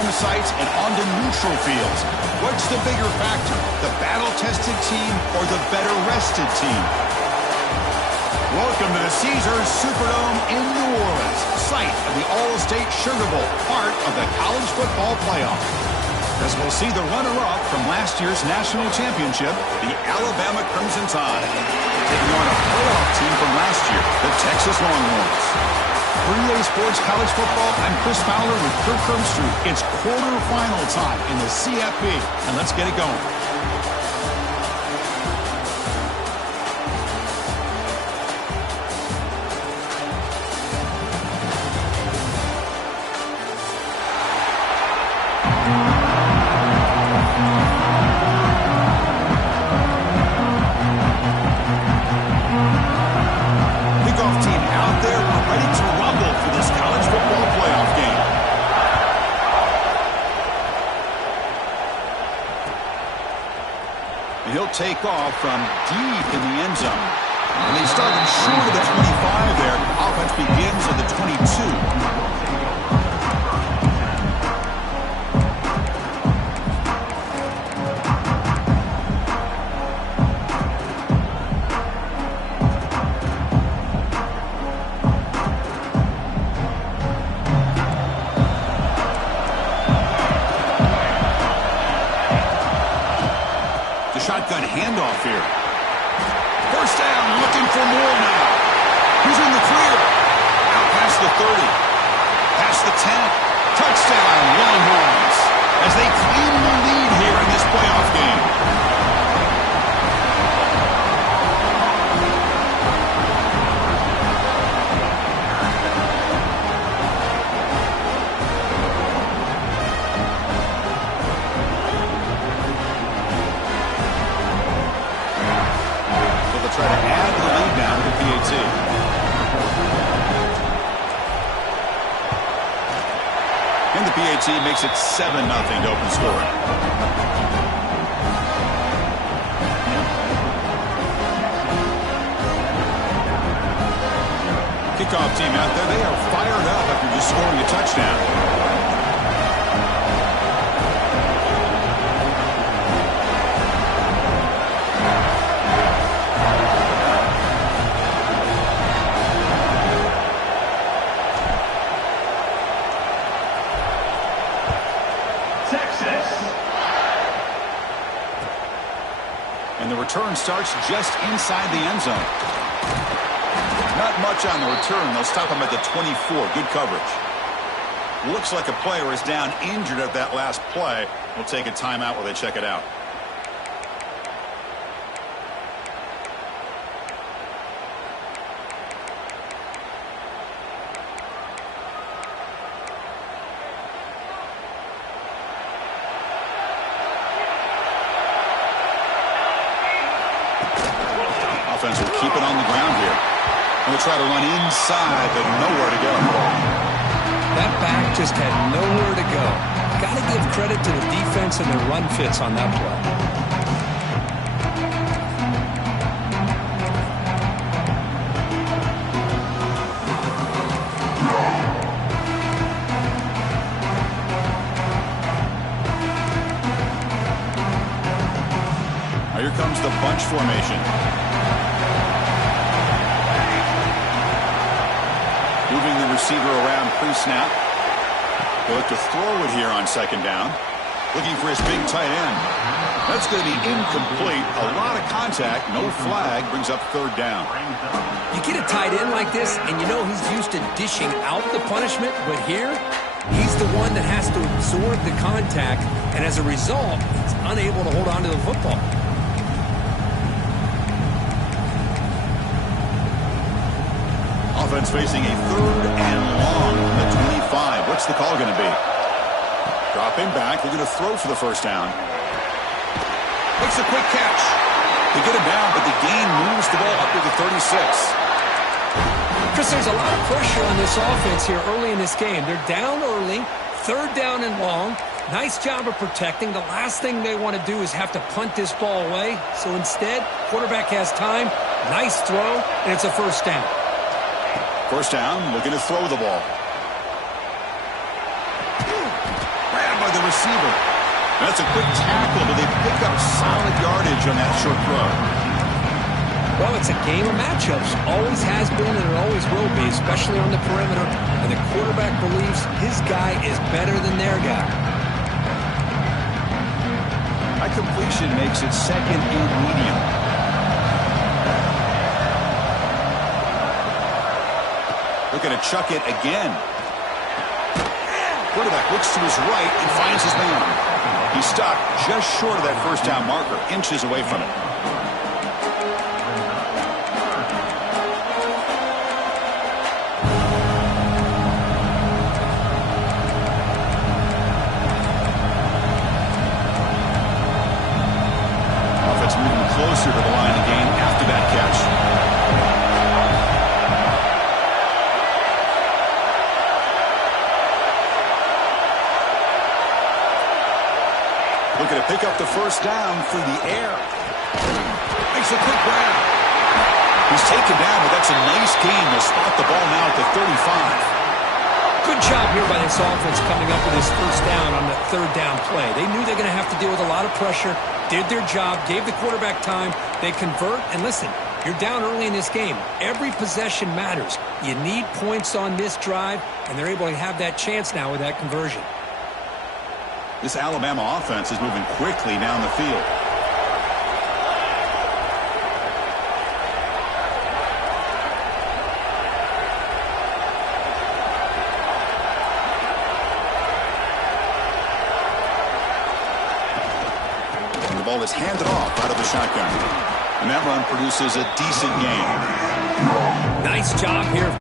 home sites and onto neutral fields. What's the bigger factor, the battle-tested team or the better-rested team? Welcome to the Caesars Superdome in New Orleans, site of the All-State Sugar Bowl, part of the college football playoff. As we'll see the runner-up from last year's national championship, the Alabama Crimson Tide, taking on a playoff team from last year, the Texas Longhorns. 3A Sports College Football, I'm Chris Fowler with Kirk Herbstreit. It's quarterfinal time in the CFP, and let's get it going. Take off from deep in the end zone. And they started short of the 25 there. Offense begins at the 22. Shotgun handoff here. First down, looking for more now. He's in the clear. Out past the 30. Past the 10. Touchdown, Longhorns. As they claim the lead here in this playoff game. Try to add the lead now to the PAT. And the PAT makes it 7-0 to open scoring. Kickoff team out there, they are fired up after just scoring a touchdown. And the return starts just inside the end zone. Not much on the return. They'll stop him at the 24. Good coverage. Looks like a player is down injured at that last play. We'll take a timeout while they check it out. Offense will keep it on the ground here. And we'll try to run inside, but nowhere to go. That back just had nowhere to go. Got to give credit to the defense and their run fits on that play. Now here comes the bunch formation. Moving the receiver around pre-snap. He'll look to throw it here on second down. Looking for his big tight end. That's going to be incomplete. A lot of contact. No flag. Brings up third down. You get a tight end like this, and you know he's used to dishing out the punishment. But here, he's the one that has to absorb the contact. And as a result, he's unable to hold on to the football. Offense facing a third and long from the 25. What's the call going to be? Dropping back. They're going to throw for the first down. Makes a quick catch. They get him down, but the gain moves the ball up to the 36. Chris, there's a lot of pressure on this offense here early in this game. They're down early, third down and long. Nice job of protecting. The last thing they want to do is have to punt this ball away. So instead, quarterback has time. Nice throw, and it's a first down. First down, looking to throw the ball. Grabbed receiver. That's a quick tackle, but they pick up solid yardage on that short throw. Well, it's a game of matchups. Always has been and it always will be, especially on the perimeter. And the quarterback believes his guy is better than their guy. That completion makes it second and medium. Looking to chuck it again. Quarterback looks to his right and finds his man. He's stopped just short of that first down marker, inches away from it. Offense moving closer to the line of game after that catch. Looking to pick up the first down through the air. Makes a quick grab. He's taken down, but that's a nice gain. They'll spot the ball now at the 35. Good job here by this offense coming up with this first down on the third down play. They knew they're going to have to deal with a lot of pressure, did their job, gave the quarterback time. They convert, and listen, you're down early in this game. Every possession matters. You need points on this drive, and they're able to have that chance now with that conversion. This Alabama offense is moving quickly down the field. And the ball is handed off out of the shotgun. And that run produces a decent gain. Nice job here.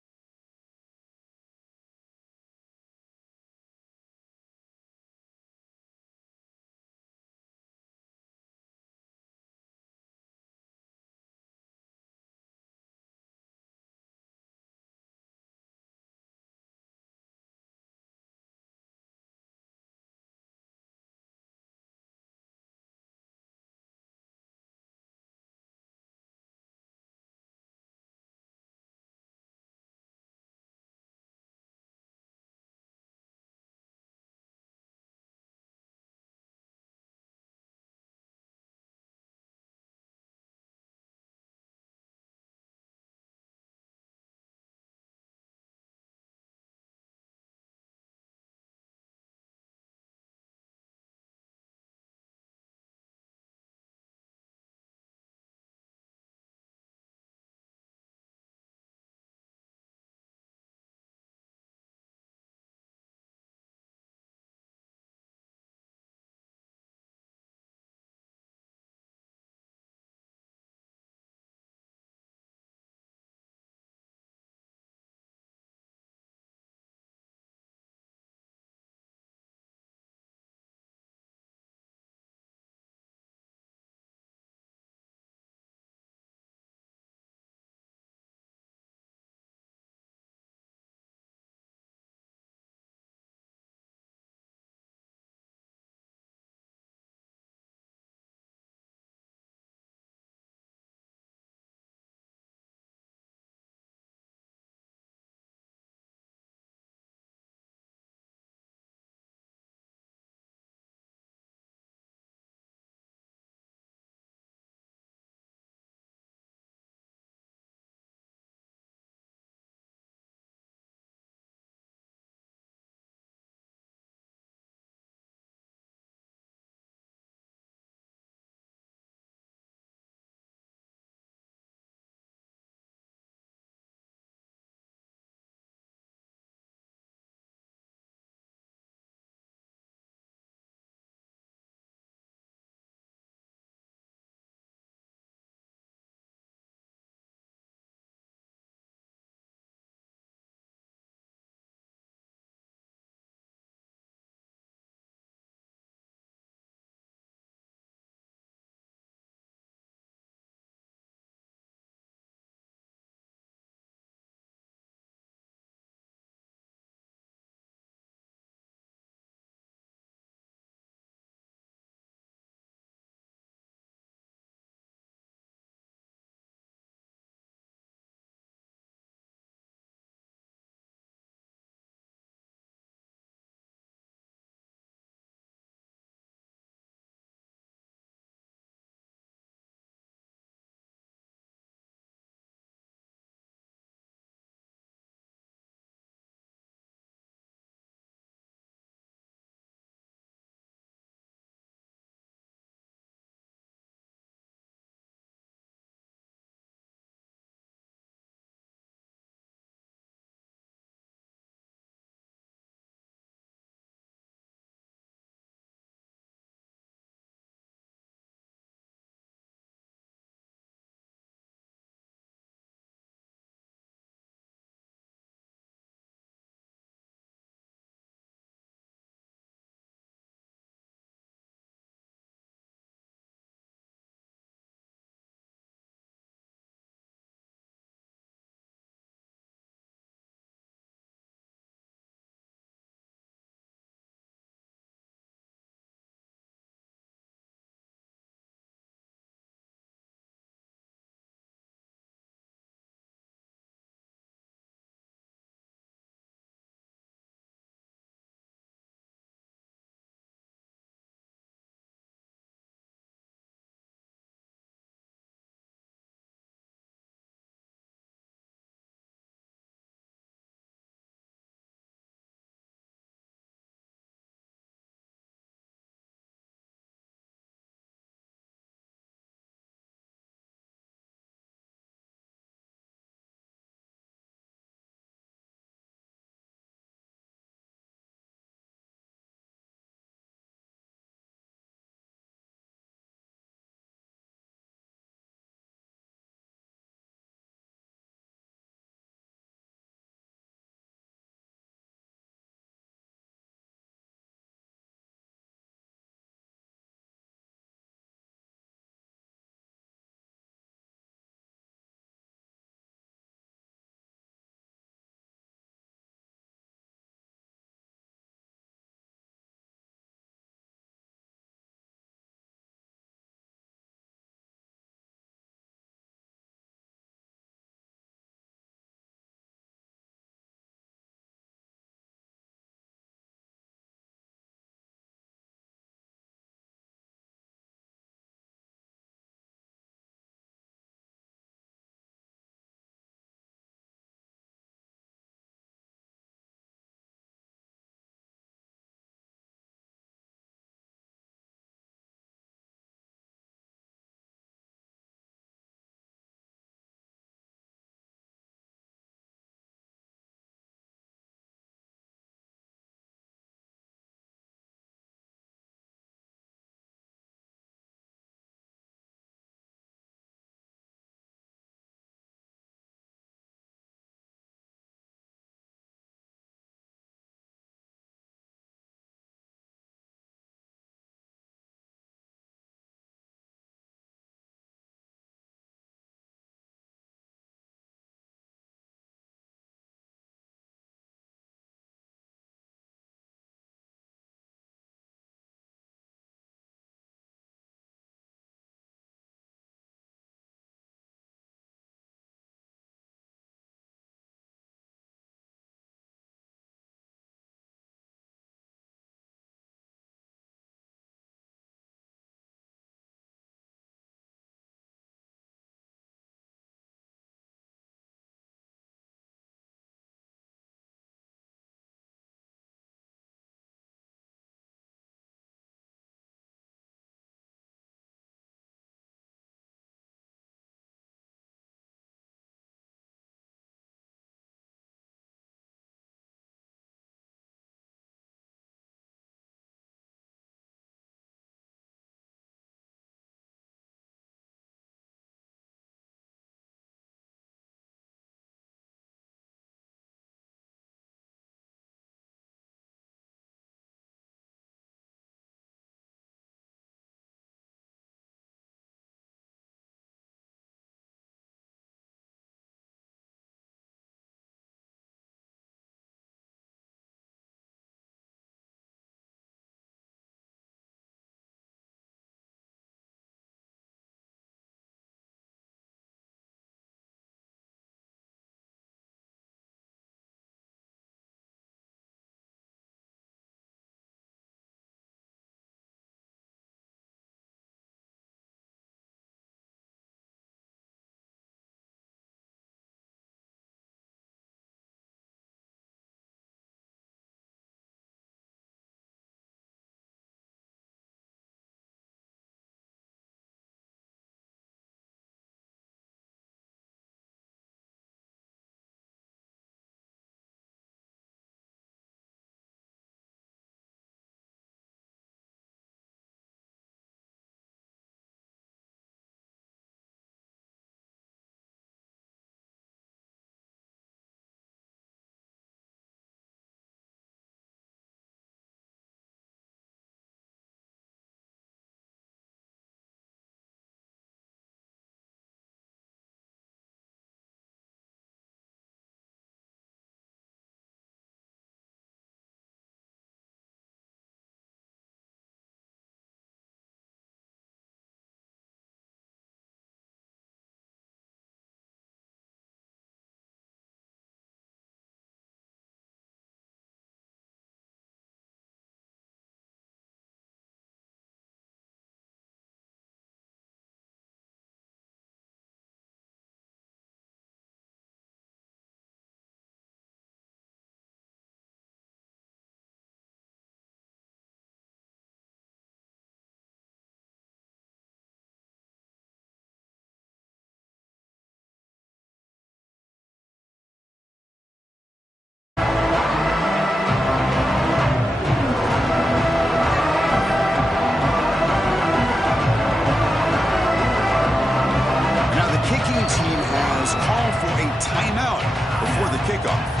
kickoff.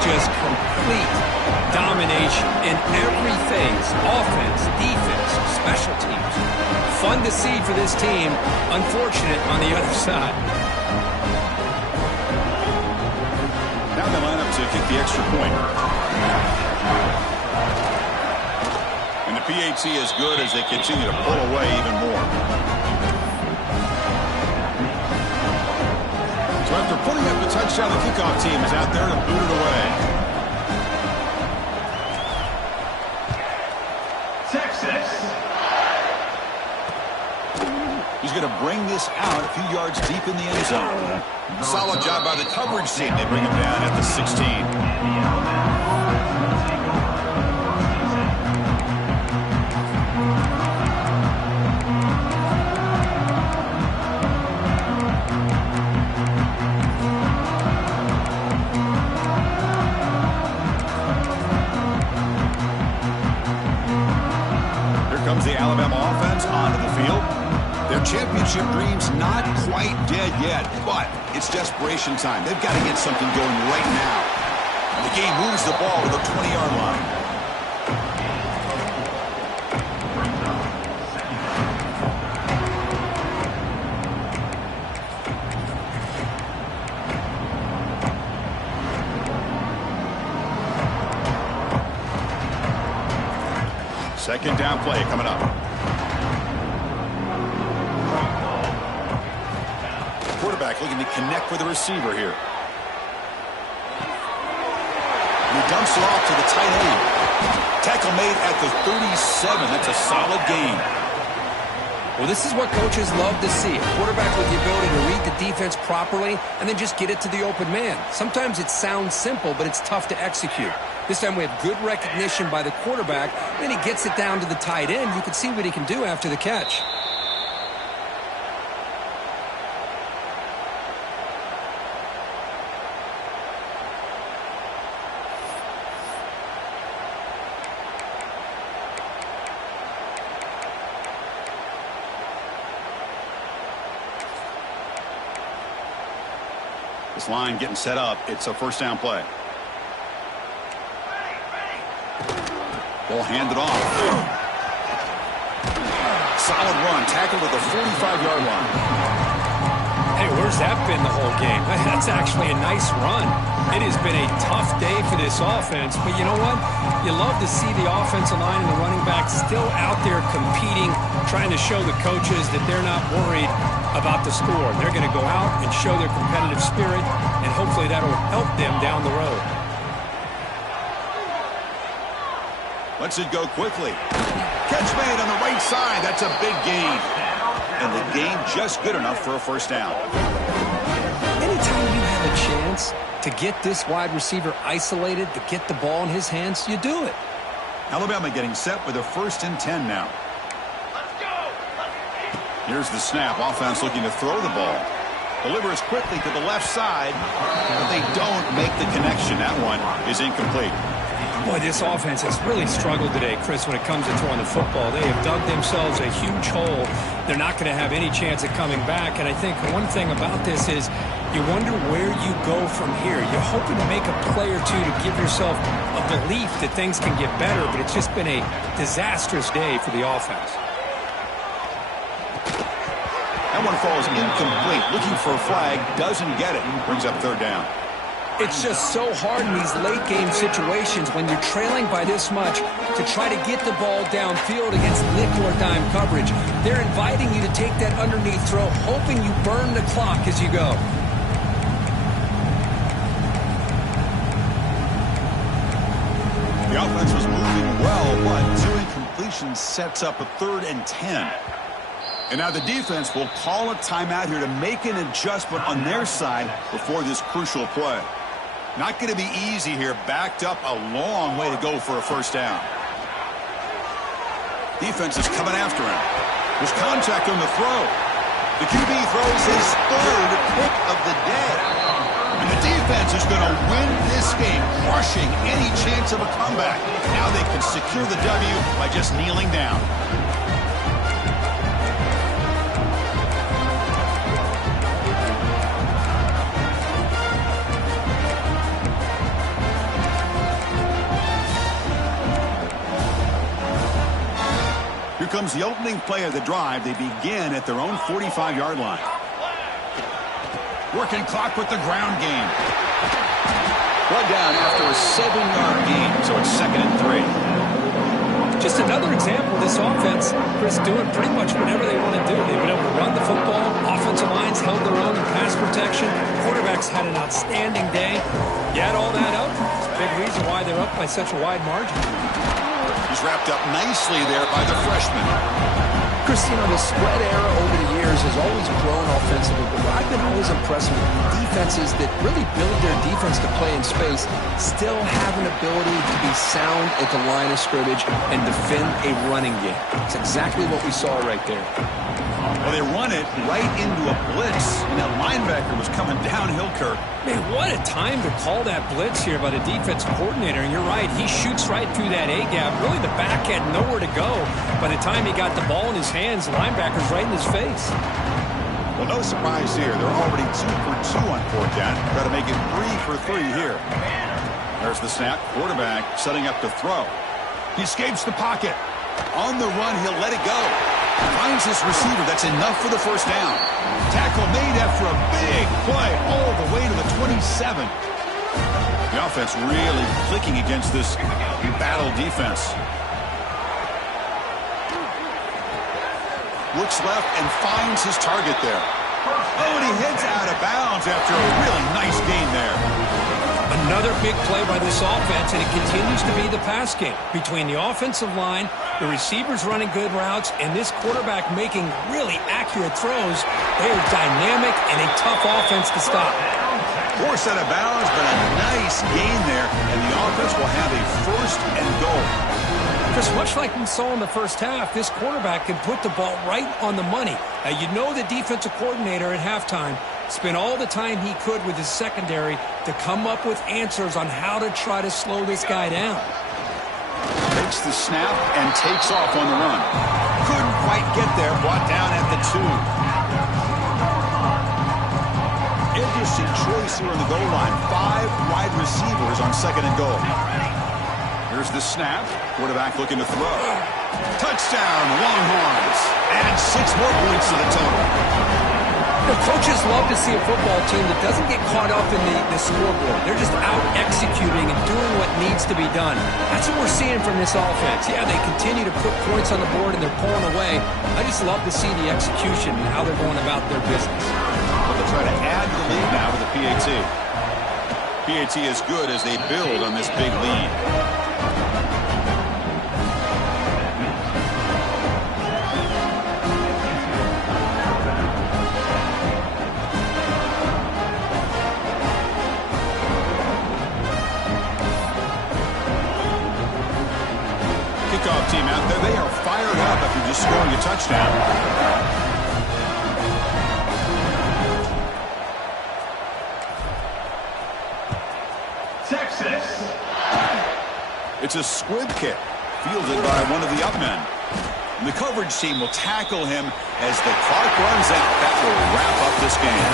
Just complete domination in every phase: offense, defense, special teams. Fun to see for this team. Unfortunate on the other side. Now they line up to kick the extra point. And the PAT is good as they continue to pull away even more. So after putting up the touchdown, the kickoff team is out there to boot it away. Texas. He's going to bring this this out a few yards deep in the end zone. Solid job by the coverage team. They bring him down at the 16. Comes the Alabama offense onto the field. Their championship dream's not quite dead yet, but it's desperation time. They've got to get something going right now. The game moves the ball to the 20-yard line. Second down play coming up. Quarterback looking to connect with the receiver here. He dumps it off to the tight end. Tackle made at the 37. That's a solid gain. Well, this is what coaches love to see. A quarterback with the ability to read the defense properly and then just get it to the open man. Sometimes it sounds simple, but it's tough to execute. This time we have good recognition by the quarterback. Then he gets it down to the tight end. You can see what he can do after the catch. This line getting set up. It's a first down play. Ball handed off. Solid run. Tackled at the 45-yard line. Hey, where's that been the whole game? That's actually a nice run. It has been a tough day for this offense, but you know what? You love to see the offensive line and the running back still out there competing, trying to show the coaches that they're not worried about the score. They're going to go out and show their competitive spirit, and hopefully that'll help them down the road. Lets it go quickly. Catch made on the right side. That's a big gain. And the gain just good enough for a first down. Anytime you have a chance to get this wide receiver isolated, to get the ball in his hands, you do it. Alabama getting set with a 1st and 10 now. Here's the snap. Offense looking to throw the ball. Delivers quickly to the left side, but they don't make the connection. That one is incomplete. Boy, this offense has really struggled today, Chris, when it comes to throwing the football. They have dug themselves a huge hole. They're not going to have any chance of coming back. And I think one thing about this is you wonder where you go from here. You're hoping to make a play or two to give yourself a belief that things can get better, but it's just been a disastrous day for the offense. That one falls incomplete. Looking for a flag, doesn't get it. Brings up third down. It's just so hard in these late-game situations when you're trailing by this much to try to get the ball downfield against nickel or dime coverage. They're inviting you to take that underneath throw, hoping you burn the clock as you go. The offense was moving well, but 2 incompletions sets up a 3rd and 10. And now the defense will call a timeout here to make an adjustment on their side before this crucial play. Not going to be easy here. Backed up a long way to go for a first down. Defense is coming after him. There's contact on the throw. The QB throws his 3rd pick of the day. And the defense is going to win this game, crushing any chance of a comeback. Now they can secure the W by just kneeling down. Here comes the opening play of the drive. They begin at their own 45-yard line. Working clock with the ground game. Brought down after a 7-yard gain, so it's 2nd and 3. Just another example of this offense, Chris, doing pretty much whatever they want to do. They've been able to run the football. Offensive lines held their own in pass protection. Quarterbacks had an outstanding day. You add all that up, it's a big reason why they're up by such a wide margin. He's wrapped up nicely there by the freshman. Chris, the spread era over the years has always grown offensively, but what I've been always impressed with defenses that really build their defense to play in space still have an ability to be sound at the line of scrimmage and defend a running game. It's exactly what we saw right there. Well, they run it right into a blitz, and that linebacker was coming downhill, Kirk. Man, what a time to call that blitz here by the defense coordinator. And you're right, he shoots right through that A-gap. Really, the back had nowhere to go. By the time he got the ball in his hands, the linebacker's right in his face. Well, no surprise here. They're already 2 for 2 on 4th down. Got to make it 3 for 3 here. There's the snap. Quarterback setting up to throw. He escapes the pocket. On the run, he'll let it go. Finds his receiver. That's enough for the first down. Tackle made after a big play all the way to the 27. The offense really clicking against this battle defense. Looks left and finds his target there. Oh, and he heads out of bounds after a really nice gain there. Another big play by this offense, and it continues to be the pass game. Between the offensive line, the receivers running good routes, and this quarterback making really accurate throws, they are dynamic and a tough offense to stop. Forced out of bounds, but a nice gain there, and the offense will have a 1st and goal. Chris, much like we saw in the first half, this quarterback can put the ball right on the money. Now, you know the defensive coordinator at halftime spent all the time he could with his secondary to come up with answers on how to try to slow this guy down. Takes the snap and takes off on the run. Couldn't quite get there, brought down at the 2. Interesting choice here on the goal line. 5 wide receivers on 2nd and goal. Here's the snap. Quarterback looking to throw. Touchdown, Longhorns. Add 6 more points to the total. The coaches love to see a football team that doesn't get caught up in the scoreboard. They're just out executing and doing what needs to be done. That's what we're seeing from this offense. Yeah, they continue to put points on the board and they're pulling away. I just love to see the execution and how they're going about their business. Well, they'll try to add the lead now to the PAT. PAT is good as they build on this big lead. Kickoff team out there. They are fired up after just scoring a touchdown. Texas. It's a squib kick fielded by one of the up men. And the coverage team will tackle him as the clock runs out. That will wrap up this game.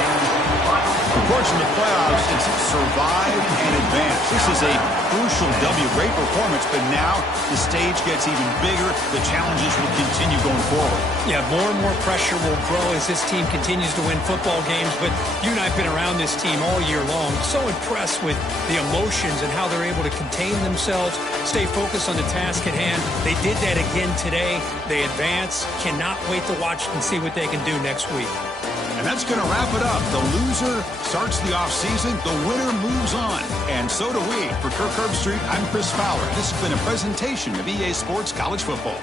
Of course, in the playoffs, it's survive and advance. This is a crucial W. Great performance, but now the stage gets even bigger. The challenges will continue going forward. Yeah, more and more pressure will grow as this team continues to win football games, but you and I have been around this team all year long. So impressed with the emotions and how they're able to contain themselves, stay focused on the task at hand. They did that again today. They advance. Cannot wait to watch and see what they can do next week. And that's going to wrap it up. The loser starts the offseason. The winner moves on. And so do we. For Kirk Herbstreit, I'm Chris Fowler. This has been a presentation of EA Sports College Football.